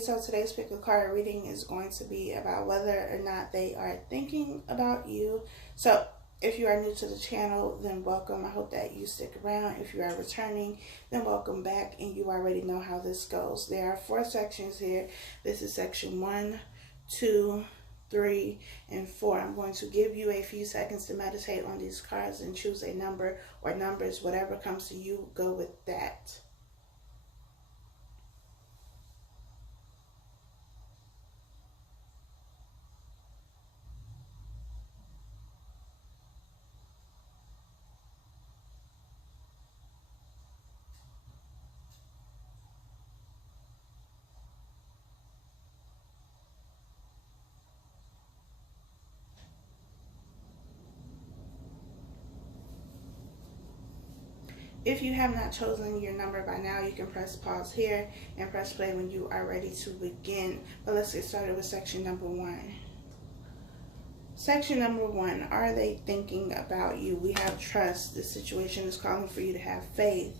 so today's pick a card reading is going to be about whether or not they are thinking about you. So if you are new to the channel, then welcome. I hope that you stick around. If you are returning, then welcome back, and you already know how this goes. There are 4 sections here. This is section 1, 2, 3, and 4. I'm going to give you a few seconds to meditate on these cards and choose a number or numbers. Whatever comes to you, go with that. If you have not chosen your number by now, you can press pause here and press play when you are ready to begin. But let's get started with section number 1. Section number 1, are they thinking about you? We have trust. This situation is calling for you to have faith.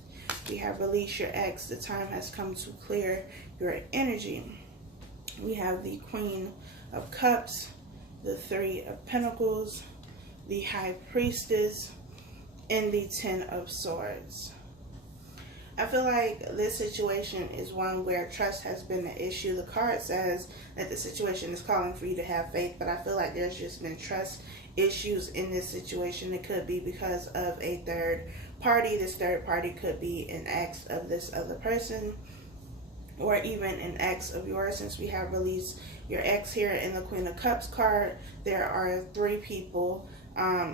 We have release your ex. The time has come to clear your energy. We have the Queen of Cups, the 3 of Pentacles, the High Priestess, and the 10 of Swords. I feel like this situation is one where trust has been an issue. The card says that the situation is calling for you to have faith, but I feel like there's just been trust issues in this situation. It could be because of a third party. This third party could be an ex of this other person, or even an ex of yours. Since we have released your ex here in the Queen of Cups card, there are 3 people.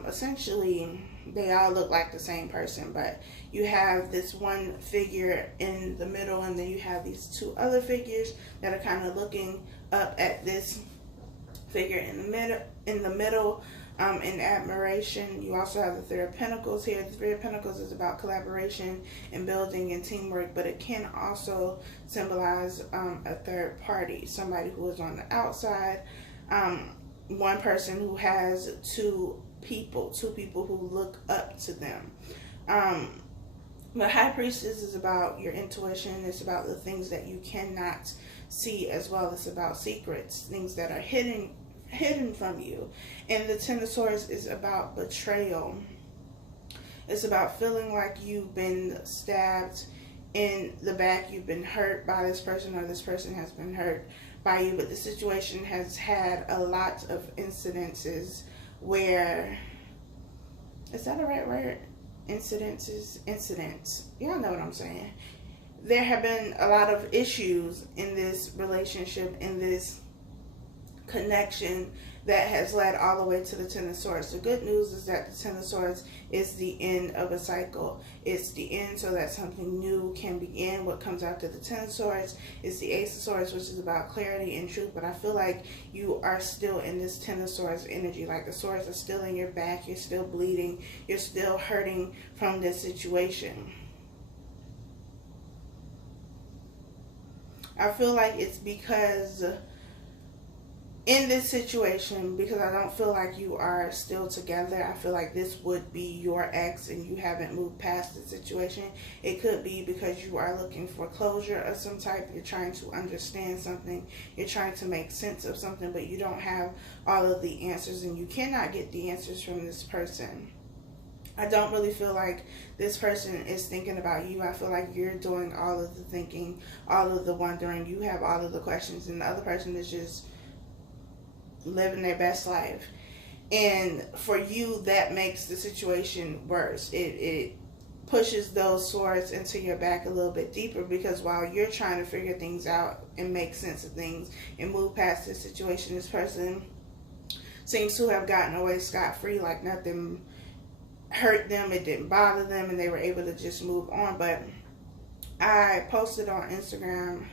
Essentially, they all look like the same person, but you have this one figure in the middle, and then you have these 2 other figures that are kind of looking up at this figure in the middle in admiration. You also have the 3 of Pentacles here. The 3 of Pentacles is about collaboration and building and teamwork, but it can also symbolize a third party, somebody who is on the outside, one person who has 2 people who look up to them. The High Priestess is about your intuition. It's about the things that you cannot see, as well as about secrets, things that are hidden from you. And the 10 of Swords is about betrayal. It's about feeling like you've been stabbed in the back, you've been hurt by this person, or this person has been hurt by you. But the situation has had a lot of incidences where, is that a right word? Incidents. Y'all know what I'm saying. There have been a lot of issues in this relationship, in this connection, that has led all the way to the 10 of Swords. The good news is that the 10 of Swords is the end of a cycle. It's the end so that something new can begin. What comes after the 10 of Swords is the Ace of Swords, which is about clarity and truth. But I feel like you are still in this 10 of Swords energy. Like the swords are still in your back. You're still bleeding. You're still hurting from this situation. I feel like it's because in this situation, because I don't feel like you are still together. I feel like this would be your ex and you haven't moved past the situation. It could be because you are looking for closure of some type. You're trying to understand something. You're trying to make sense of something, but you don't have all of the answers, and you cannot get the answers from this person. I don't really feel like this person is thinking about you. I feel like you're doing all of the thinking, all of the wondering. You have all of the questions, and the other person is just living their best life. And for you, that makes the situation worse. It pushes those swords into your back a little bit deeper, because while you're trying to figure things out and make sense of things and move past this situation, this person seems to have gotten away scot-free, like nothing hurt them, it didn't bother them, and they were able to just move on. But I posted on Instagram,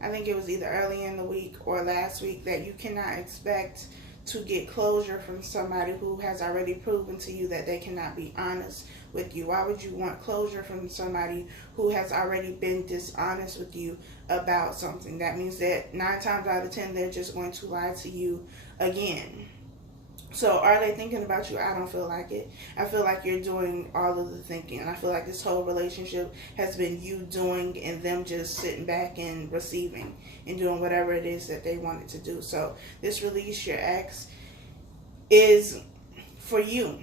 I think it was either early in the week or last week, that you cannot expect to get closure from somebody who has already proven to you that they cannot be honest with you. Why would you want closure from somebody who has already been dishonest with you about something? That means that 9 times out of 10, they're just going to lie to you again. So are they thinking about you? I don't feel like it. I feel like you're doing all of the thinking. And I feel like this whole relationship has been you doing and them just sitting back and receiving and doing whatever it is that they wanted to do. So this release, your ex, is for you.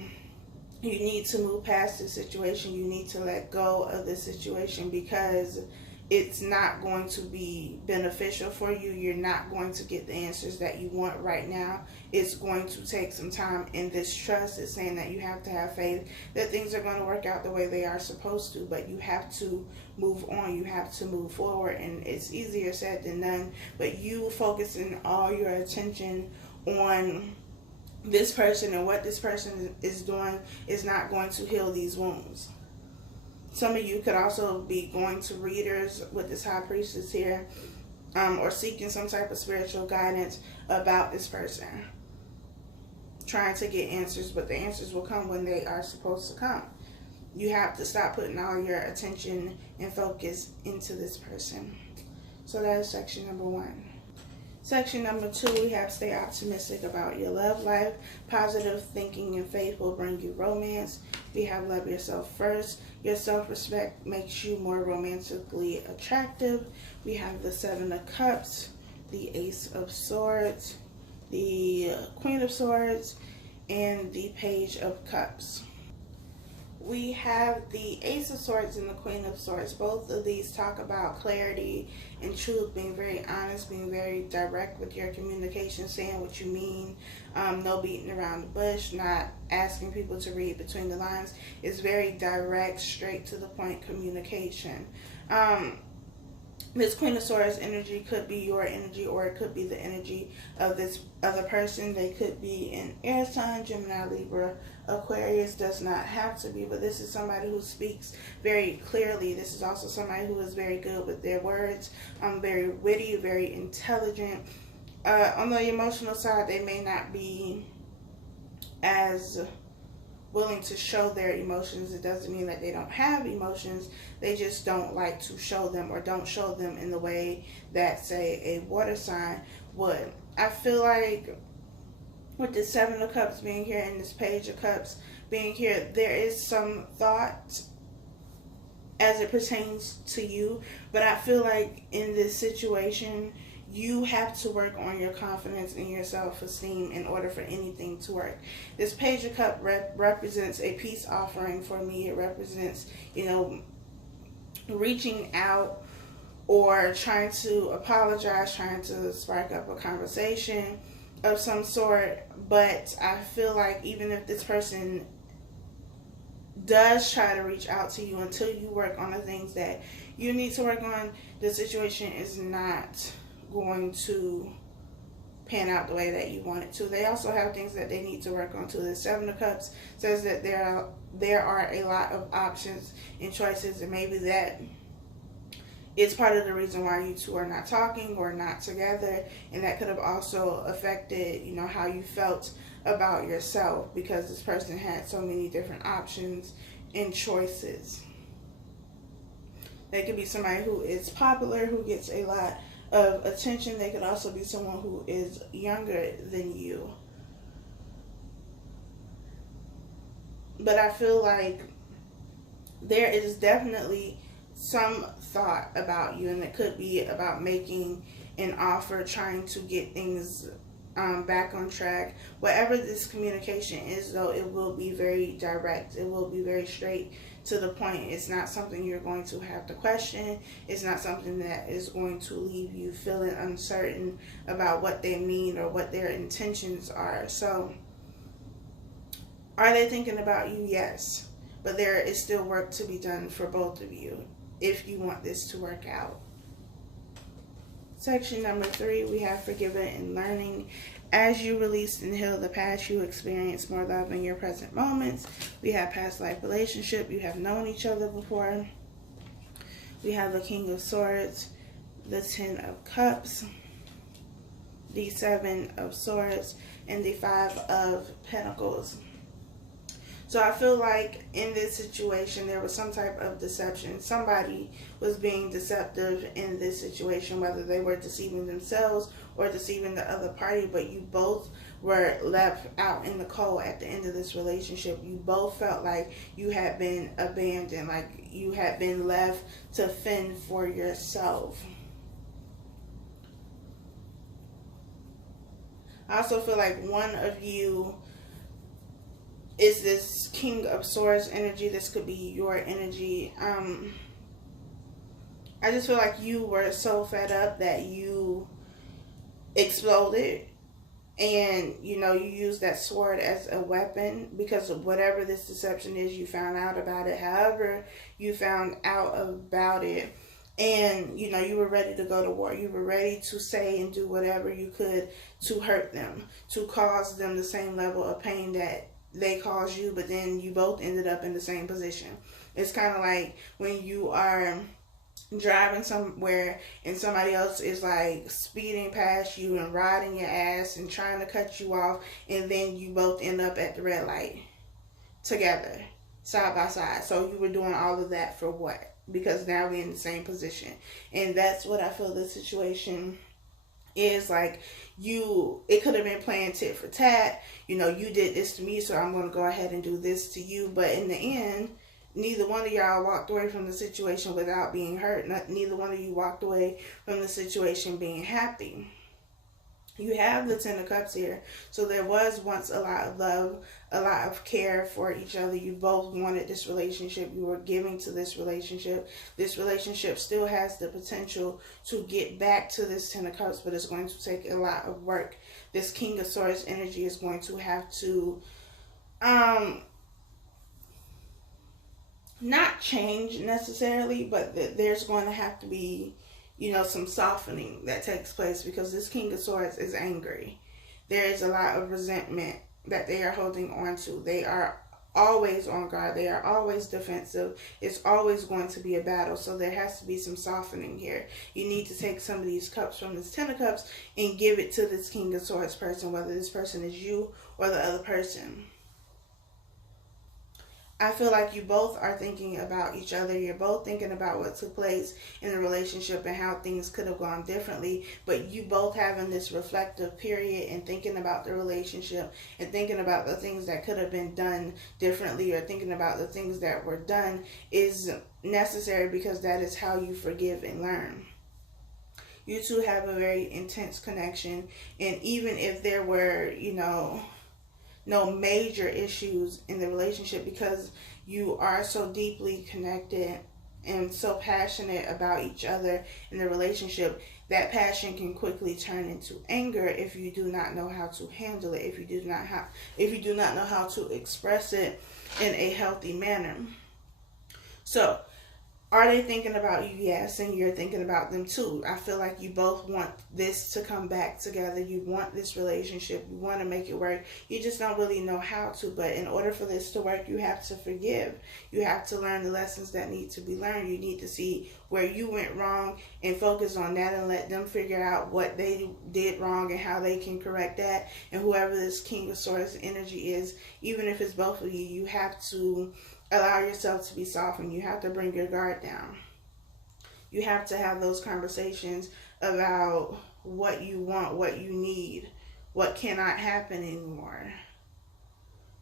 You need to move past this situation. You need to let go of this situation because it's not going to be beneficial for you. You're not going to get the answers that you want right now. It's going to take some time, and this trust is saying that you have to have faith that things are going to work out the way they are supposed to, but you have to move on. You have to move forward, and it's easier said than done, but you focusing all your attention on this person and what this person is doing is not going to heal these wounds. Some of you could also be going to readers with this high priestess here, or seeking some type of spiritual guidance about this person. Trying to get answers, but the answers will come when they are supposed to come. You have to stop putting all your attention and focus into this person. So that is section number 1. Section number 2, we have stay optimistic about your love life. Positive thinking and faith will bring you romance. We have love yourself first. Your self-respect makes you more romantically attractive. We have the 7 of Cups, the Ace of Swords, the Queen of Swords, and the Page of Cups. We have the Ace of Swords and the Queen of Swords. Both of these talk about clarity and truth, being very honest, being very direct with your communication, saying what you mean, no beating around the bush, not asking people to read between the lines. It's very direct, straight to the point communication. This Queen of Swords energy could be your energy, or it could be the energy of this other person. They could be an air sign, Gemini, Libra, Aquarius. Does not have to be, but this is somebody who speaks very clearly. This is also somebody who is very good with their words, very witty, very intelligent. On the emotional side, they may not be as willing to show their emotions. It doesn't mean that they don't have emotions. They just don't like to show them, or don't show them in the way that, say, a water sign would. I feel like with the 7 of Cups being here and this Page of Cups being here, there is some thought as it pertains to you, but I feel like in this situation, you have to work on your confidence and your self-esteem in order for anything to work. This Page of Cups represents a peace offering for me. It represents, reaching out or trying to apologize, trying to spark up a conversation of some sort. But I feel like even if this person does try to reach out to you, until you work on the things that you need to work on, the situation is not going to pan out the way that you want it to. They also have things that they need to work on too. The 7 of Cups says that there are a lot of options and choices, and maybe that is part of the reason why you two are not talking or not together, and that could have also affected, how you felt about yourself, because this person had so many different options and choices. They could be somebody who is popular, who gets a lot of attention. They could also be someone who is younger than you. But I feel like there is definitely some thought about you, and it could be about making an offer, trying to get things back on track. Whatever this communication is, though, it will be very direct. It will be very straight to the point. It's not something you're going to have to question. It's not something that is going to leave you feeling uncertain about what they mean or what their intentions are. So, are they thinking about you? Yes. But there is still work to be done for both of you if you want this to work out. Section number 3, we have forgiven and learning. As you release and heal the past, you experience more love in your present moments. We have past life relationship. You have known each other before. We have the King of Swords, the 10 of Cups, the 7 of Swords, and the 5 of Pentacles. So I feel like in this situation, there was some type of deception. Somebody was being deceptive in this situation, whether they were deceiving themselves or deceiving the other party, but you both were left out in the cold at the end of this relationship. You both felt like you had been abandoned, like you had been left to fend for yourself. I also feel like one of you is this King of Swords energy. This could be your energy. I just feel like you were so fed up that you exploded, and you used that sword as a weapon because of whatever this deception is. You found out about it, however you found out about it, and you were ready to go to war. You were ready to say and do whatever you could to hurt them, to cause them the same level of pain that they caused you, but then you both ended up in the same position. It's kind of like when you are driving somewhere and somebody else is like speeding past you and riding your ass and trying to cut you off, and then you both end up at the red light together, side by side. So you were doing all of that for what? Because now we're in the same position. And that's what I feel the situation is. Like, it could have been playing tit for tat. You did this to me, so I'm going to go ahead and do this to you. But in the end, neither one of y'all walked away from the situation without being hurt. Neither one of you walked away from the situation being happy. You have the Ten of Cups here. So there was once a lot of love, a lot of care for each other. You both wanted this relationship. You were giving to this relationship. This relationship still has the potential to get back to this Ten of Cups, but it's going to take a lot of work. This King of Swords energy is going to have to not change necessarily, but there's going to have to be, some softening that takes place, because this King of Swords is angry. There is a lot of resentment that they are holding on to. They are always on guard. They are always defensive. It's always going to be a battle. So there has to be some softening here. You need to take some of these cups from this Ten of Cups and give it to this King of Swords person, whether this person is you or the other person. I feel like you both are thinking about each other. You're both thinking about what took place in the relationship and how things could have gone differently. But you both having this reflective period and thinking about the relationship and thinking about the things that could have been done differently, or thinking about the things that were done, is necessary, because that is how you forgive and learn. You two have a very intense connection. And even if there were, no major issues in the relationship, because you are so deeply connected and so passionate about each other in the relationship, that passion can quickly turn into anger if you do not know how to handle it, if you do not know how to express it in a healthy manner. So, are they thinking about you? Yes, and you're thinking about them too. I feel like you both want this to come back together. You want this relationship. You want to make it work. You just don't really know how to. But in order for this to work, you have to forgive. You have to learn the lessons that need to be learned. You need to see where you went wrong and focus on that, and let them figure out what they did wrong and how they can correct that. And whoever this King of Swords energy is, even if it's both of you, you have to allow yourself to be softened. You have to bring your guard down. You have to have those conversations about what you want, what you need, what cannot happen anymore.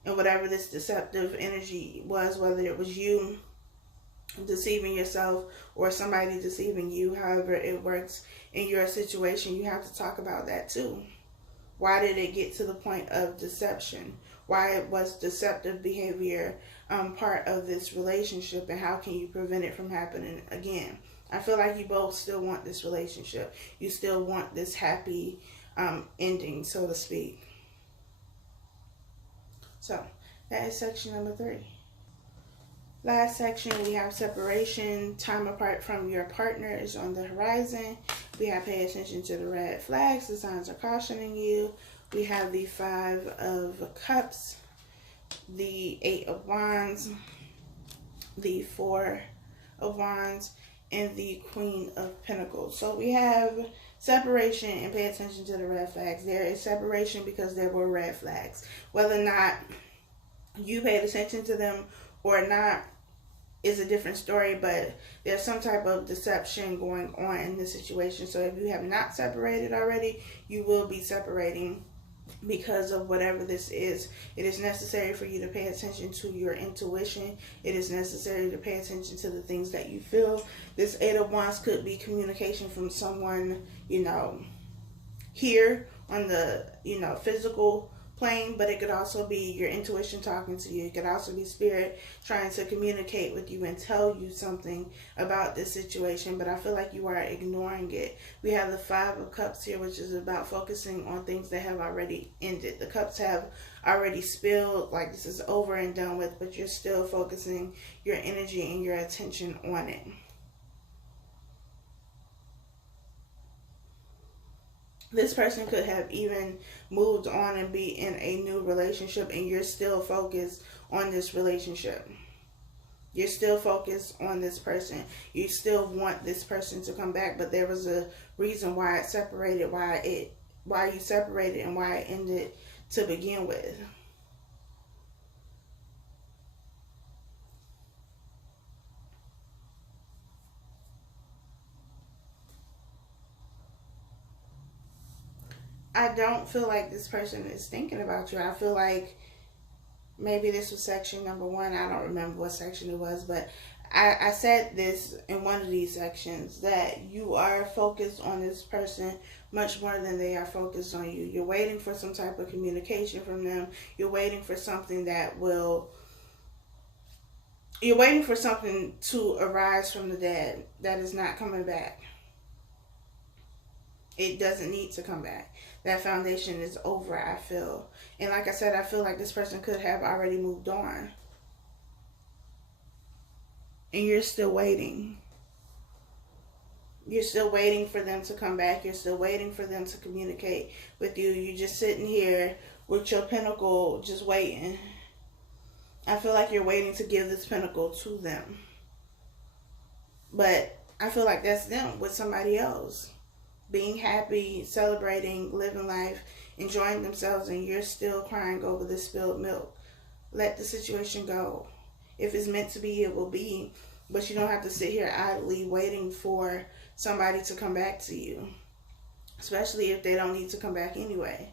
And whatever this deceptive energy was, whether it was you deceiving yourself or somebody deceiving you, however it works in your situation, you have to talk about that too. Why did it get to the point of deception? Why was deceptive behavior part of this relationship, and how can you prevent it from happening again? I feel like you both still want this relationship. You still want this happy ending, so to speak. So that is section number 3. Last section, we have separation. Time apart from your partner is on the horizon. We have pay attention to the red flags. The signs are cautioning you. We have the 5 of Cups, the 8 of Wands, the 4 of Wands, and the Queen of Pentacles. So we have separation and pay attention to the red flags. There is separation because there were red flags. Whether or not you paid attention to them or not is a different story, but there's some type of deception going on in this situation. So if you have not separated already, you will be separating because of whatever this is. It is necessary for you to pay attention to your intuition. It is necessary to pay attention to the things that you feel. This Eight of Wands could be communication from someone, you know, here on the, you know, physical plane, but it could also be your intuition talking to you. It could also be spirit trying to communicate with you and tell you something about this situation, but I feel like you are ignoring it. We have the Five of Cups here, which is about focusing on things that have already ended. The cups have already spilled, like this is over and done with, but you're still focusing your energy and your attention on it. This person could have even moved on and be in a new relationship, and you're still focused on this relationship. You're still focused on this person. You still want this person to come back, but there was a reason why it separated, why you separated, and why it ended to begin with. I don't feel like this person is thinking about you. I feel like maybe this was section number 1. I don't remember what section it was, but I said this in one of these sections, that you are focused on this person much more than they are focused on you. You're waiting for some type of communication from them. You're waiting for something you're waiting for something to arise from the dead that is not coming back. It doesn't need to come back. That foundation is over, I feel. And like I said, I feel like this person could have already moved on. And you're still waiting. You're still waiting for them to come back. You're still waiting for them to communicate with you. You're just sitting here with your pentacle just waiting. I feel like you're waiting to give this pentacle to them. But I feel like that's them with somebody else. Being happy, celebrating, living life, enjoying themselves, and you're still crying over this spilled milk. Let the situation go. If it's meant to be, it will be. But you don't have to sit here idly waiting for somebody to come back to you. Especially if they don't need to come back anyway.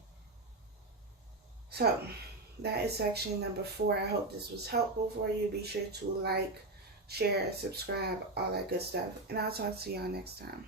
So, that is section number 4. I hope this was helpful for you. Be sure to like, share, subscribe, all that good stuff. And I'll talk to y'all next time.